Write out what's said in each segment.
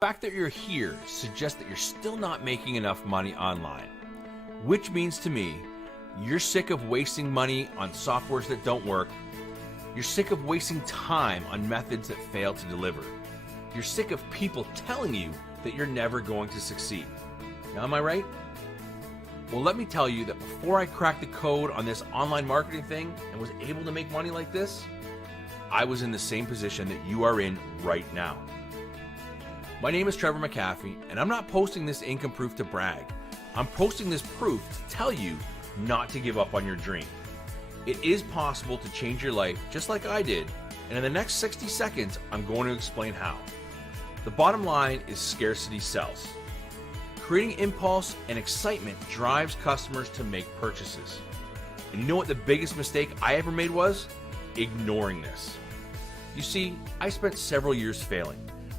The fact that you're here suggests that you're still not making enough money online, which means to me, you're sick of wasting money on softwares that don't work. You're sick of wasting time on methods that fail to deliver. You're sick of people telling you that you're never going to succeed. Now, am I right? Well, let me tell you that before I cracked the code on this online marketing thing and was able to make money like this, I was in the same position that you are in right now. My name is Trevor McAfee, and I'm not posting this income proof to brag. I'm posting this proof to tell you not to give up on your dream. It is possible to change your life just like I did, and in the next 60 seconds, I'm going to explain how. The bottom line is scarcity sells. Creating impulse and excitement drives customers to make purchases. And you know what the biggest mistake I ever made was? Ignoring this. You see, I spent several years failing.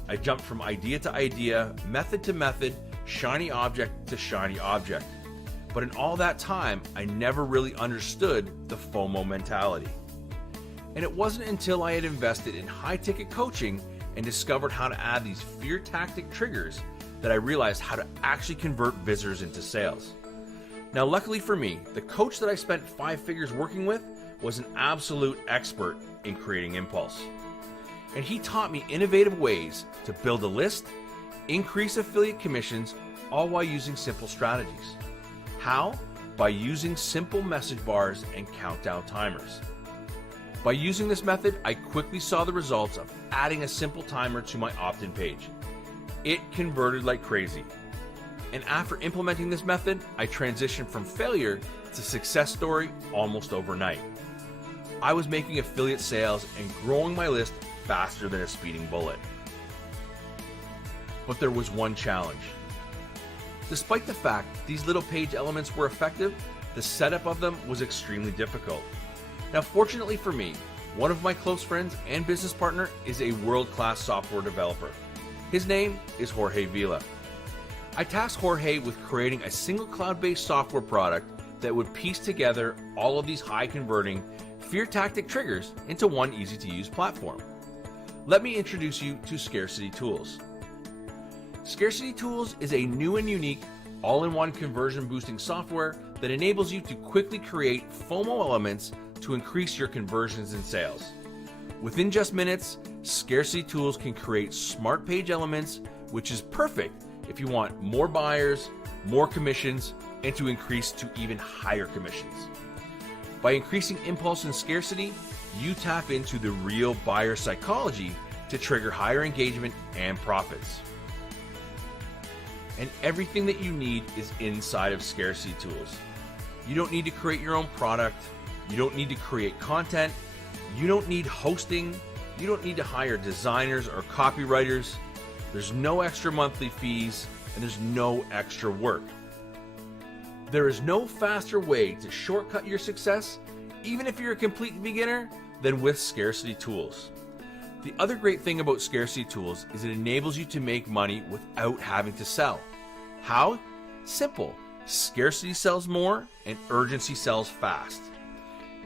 I jumped from idea to idea, method to method, shiny object to shiny object. But in all that time, I never really understood the FOMO mentality. And it wasn't until I had invested in high-ticket coaching and discovered how to add these fear tactic triggers that I realized how to actually convert visitors into sales. Now, luckily for me, the coach that I spent 5 figures working with was an absolute expert in creating impulse. And he taught me innovative ways to build a list, increase affiliate commissions, all while using simple strategies. How? By using simple message bars and countdown timers. By using this method, I quickly saw the results of adding a simple timer to my opt-in page. It converted like crazy. And after implementing this method, I transitioned from failure to success story almost overnight. I was making affiliate sales and growing my list faster than a speeding bullet. But there was one challenge. Despite the fact these little page elements were effective, the setup of them was extremely difficult. Now, fortunately for me, one of my close friends and business partner is a world-class software developer. His name is Jorge Vila. I tasked Jorge with creating a single cloud-based software product that would piece together all of these high-converting fear tactic triggers into one easy-to-use platform. Let me introduce you to Scarcity Toolz. Scarcity Toolz is a new and unique all-in-one conversion boosting software that enables you to quickly create FOMO elements to increase your conversions and sales. Within just minutes, Scarcity Toolz can create smart page elements, which is perfect if you want more buyers, more commissions, and to increase to even higher commissions. By increasing impulse and scarcity, you tap into the real buyer psychology to trigger higher engagement and profits. And everything that you need is inside of Scarcity Toolz. You don't need to create your own product. You don't need to create content. You don't need hosting. You don't need to hire designers or copywriters. There's no extra monthly fees, and there's no extra work. There is no faster way to shortcut your success, even if you're a complete beginner, than with Scarcity Toolz. The other great thing about Scarcity Toolz is it enables you to make money without having to sell. How? Simple. Scarcity sells more and urgency sells fast.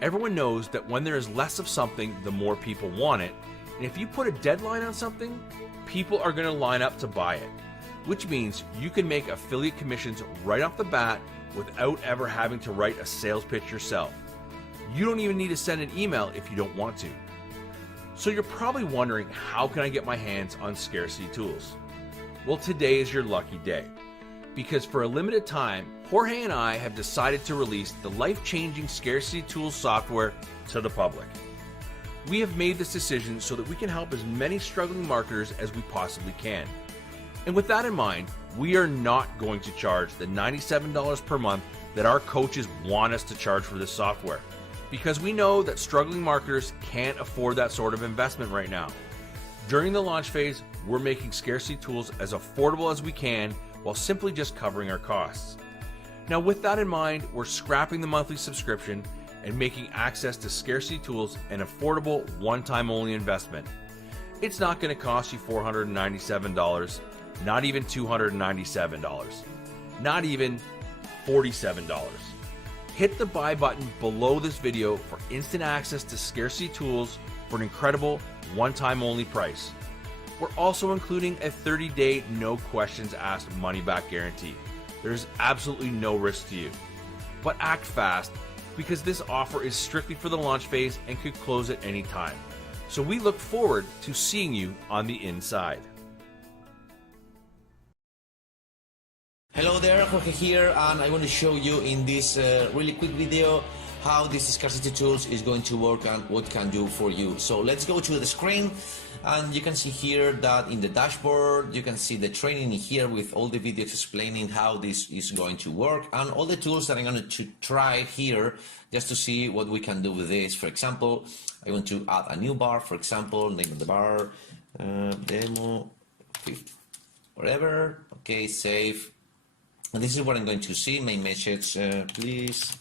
Everyone knows that when there is less of something, the more people want it. And if you put a deadline on something, people are going to line up to buy it, which means you can make affiliate commissions right off the bat without ever having to write a sales pitch yourself. You don't even need to send an email if you don't want to. So you're probably wondering, how can I get my hands on Scarcity Toolz? Well, today is your lucky day, because for a limited time, Jorge and I have decided to release the life-changing Scarcity Toolz software to the public. We have made this decision so that we can help as many struggling marketers as we possibly can. And with that in mind, we are not going to charge the $97 per month that our coaches want us to charge for this software, because we know that struggling marketers can't afford that sort of investment right now. During the launch phase, we're making Scarcity Toolz as affordable as we can while simply just covering our costs. Now, with that in mind, we're scrapping the monthly subscription and making access to Scarcity Toolz an affordable, one-time only investment. It's not going to cost you $497, not even $297, not even $47. Hit the buy button below this video for instant access to Scarcity Toolz for an incredible one-time only price. We're also including a 30-day no questions asked money back guarantee. There's absolutely no risk to you. But act fast, because this offer is strictly for the launch phase and could close at any time. So we look forward to seeing you on the inside. Hello there, Jorge here, and I want to show you in this really quick video how this Scarcity Toolz is going to work and what it can do for you. So let's go to the screen, and you can see here that in the dashboard you can see the training here with all the videos explaining how this is going to work and all the tools that I'm going to try here just to see what we can do with this. For example, I want to add a new bar, for example, name of the bar, demo, whatever, okay, save. And this is what I'm going to see, main message, please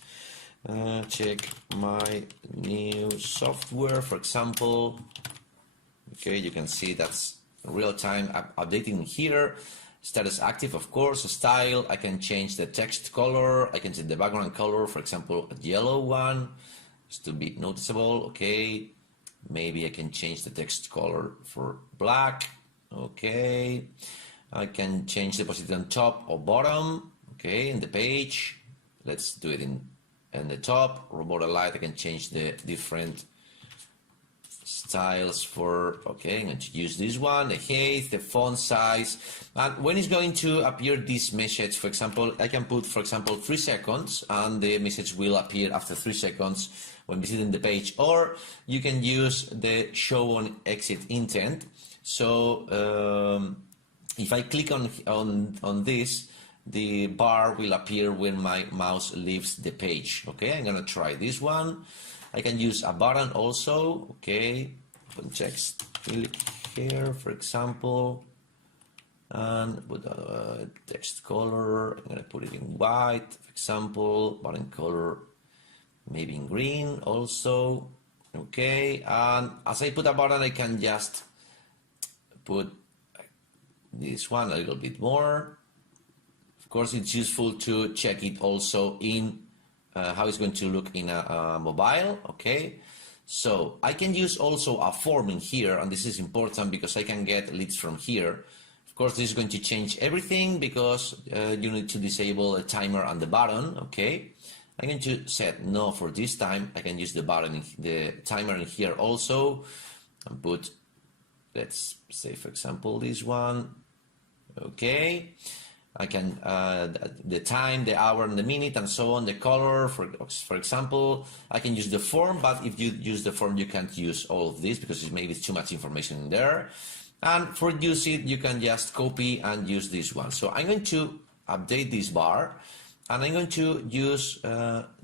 check my new software, for example. Okay, you can see that's real time updating here. Status active, of course, style, I can change the text color, I can change the background color, for example, a yellow one, just to be noticeable, okay. Maybe I can change the text color for black, okay. I can change the position on top or bottom, okay, in the page. Let's do it in the top or border light. I can change the different styles for, okay, I'm going to use this one, the height, the font size. And when it's going to appear this message, for example, I can put, for example, 3 seconds, and the message will appear after 3 seconds when visiting the page. Or you can use the show on exit intent. So, if I click on this, the bar will appear when my mouse leaves the page. Okay, I'm gonna try this one. I can use a button also. Okay, text click here, for example, and put a text color. I'm gonna put it in white, for example. Button color maybe in green also. Okay, and as I put a button, I can just put this one a little bit more. Of course, it's useful to check it also in how it's going to look in a mobile. Okay, so I can use also a form in here, and this is important because I can get leads from here. Of course, this is going to change everything because you need to disable a timer on the button. Okay, I'm going to set no for this time. I can use the button, the timer in here also, and put, let's say, for example, this one. Okay, I can the time, the hour, and the minute, and so on. The color, for example, I can use the form, but if you use the form, you can't use all of this because maybe it's too much information in there. And for use it, you can just copy and use this one. So I'm going to update this bar, and I'm going to use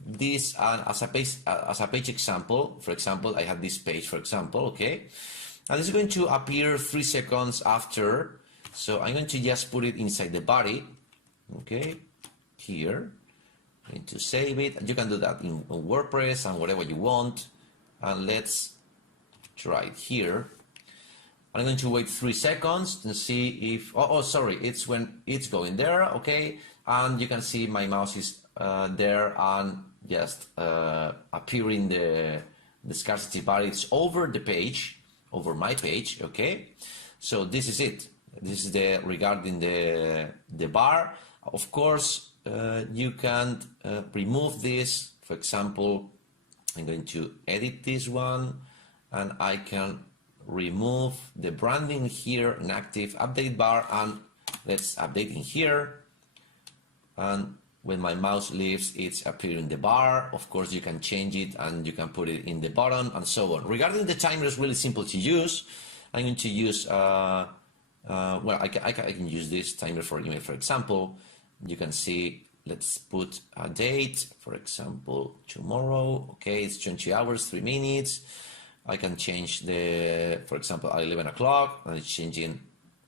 this as a page example. For example, I have this page, for example, okay, and it's going to appear 3 seconds after. So I'm going to just put it inside the body, okay, here. I'm going to save it. You can do that in WordPress and whatever you want. And let's try it here. I'm going to wait 3 seconds to see if, sorry, it's when it's going there, okay. And you can see my mouse is there and just appearing the scarcity bar. It's over the page, over my page, okay. So this is it. This is regarding the bar. Of course, you can remove this. For example, I'm going to edit this one, and I can remove the branding here, an active update bar, and let's update in here. And when my mouse leaves, it's appearing the bar. Of course, you can change it and you can put it in the bottom and so on. Regarding the timer, it's really simple to use. I'm going to use well, I can use this timer for email, for example. You can see, let's put a date, for example, tomorrow. Okay, it's 20 hours, 3 minutes. I can change for example, at 11 o'clock, and it's changing,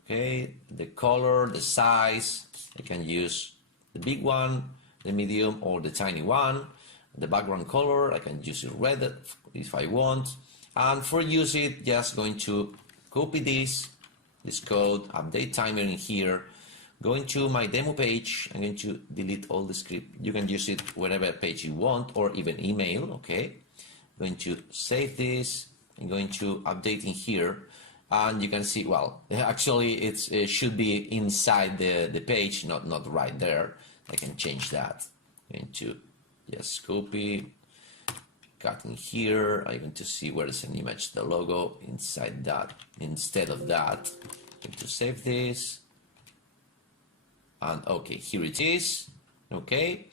okay, the color, the size. I can use the big one, the medium, or the tiny one. The background color, I can use it red if I want. And for use it, just going to copy this code, update timer in here, go into my demo page. I'm going to delete all the script. You can use it whatever page you want, or even email, okay. Going to save this. I'm going to update in here. and you can see, well, actually it should be inside the page, not right there. I can change that into, just copy, cut in here. I'm going to see where is an image, the logo inside that. Instead of that, I'm going to save this, and okay, here it is. Okay,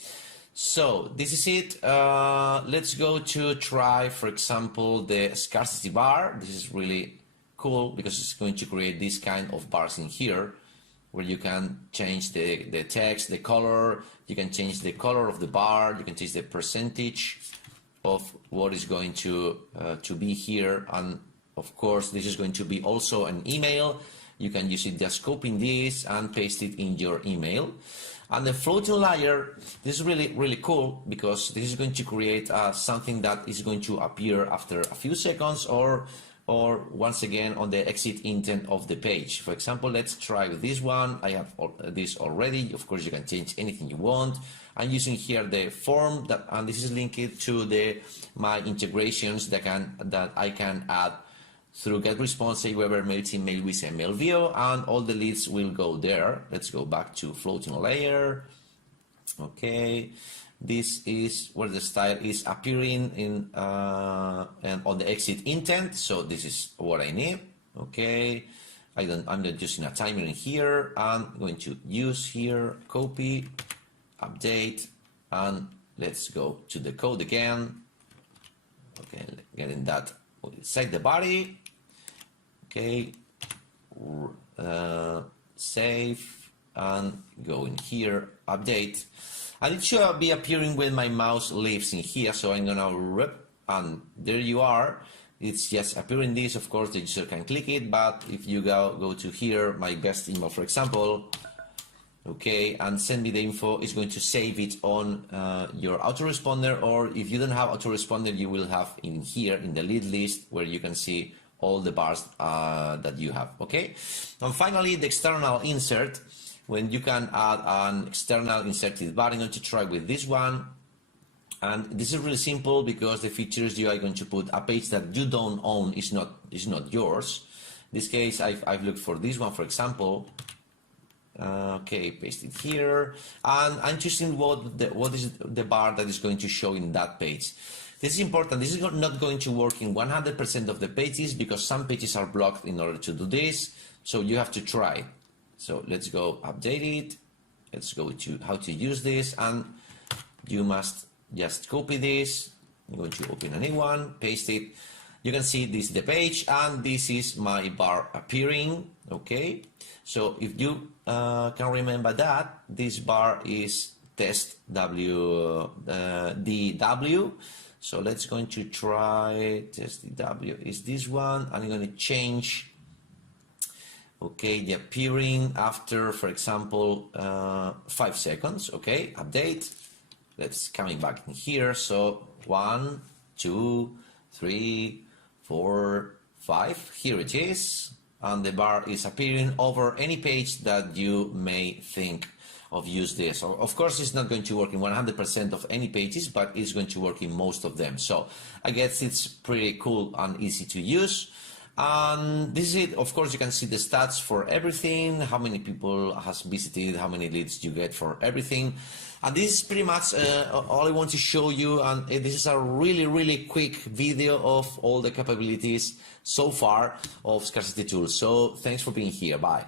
so this is it. Let's go to try, for example, the scarcity bar. This is really cool because it's going to create this kind of bars in here, where you can change the text, the color, you can change the color of the bar, you can change the percentage of what is going to be here, and of course this is going to be also an email. You can use it, just copying this and paste it in your email. And the floating layer, this is really cool because this is going to create something that is going to appear after a few seconds or once again on the exit intent of the page. For example, let's try with this one. I have this already. Of course, you can change anything you want. I'm using here the form that, and this is linked to my integrations that I can add through GetResponse, Aweber, MailChimp, MailWiz, and MailVio, and all the leads will go there. Let's go back to floating layer. Okay, this is where the style is appearing in and on the exit intent. So this is what I need. Okay, I'm not using a timer in here. I'm going to use here, copy, update, and let's go to the code again. Okay, getting that inside the body. Okay, save, and go in here, update, and it should be appearing when my mouse leaves in here. So I'm gonna rip, and there you are. It's just appearing this. Of course, the user can click it, but if you go to here, my guest email, for example, okay, and send me the info, is going to save it on your autoresponder, or if you don't have autoresponder, you will have in here in the lead list where you can see all the bars that you have. Okay, and finally the external insert, when you can add an external inserted bar. I'm going to try with this one, and this is really simple because the features you are going to put a page that you don't own is not yours. In this case, I've looked for this one, for example. Okay, paste it here, and I'm choosing what is the bar that is going to show in that page. This is important. This is not going to work in 100% of the pages because some pages are blocked in order to do this. So you have to try. So let's go update it. Let's go to how to use this, and you must just copy this. I'm going to open a new one, paste it. You can see this is the page, and this is my bar appearing. Okay, so if you can remember that this bar is test DW. So let's going to try test DW is this one, and I'm going to change. Okay, the appearing after, for example, 5 seconds. Okay, update. Let's coming back in here. So 1, 2, 3, 4, 5. Here it is, and the bar is appearing over any page that you may think of use this. Of course, it's not going to work in 100% of any pages, but it's going to work in most of them. So I guess it's pretty cool and easy to use. And this is it. Of course, you can see the stats for everything, how many people has visited, how many leads you get for everything. And this is pretty much all I want to show you. And this is a really quick video of all the capabilities so far of Scarcity Toolz. So thanks for being here. Bye.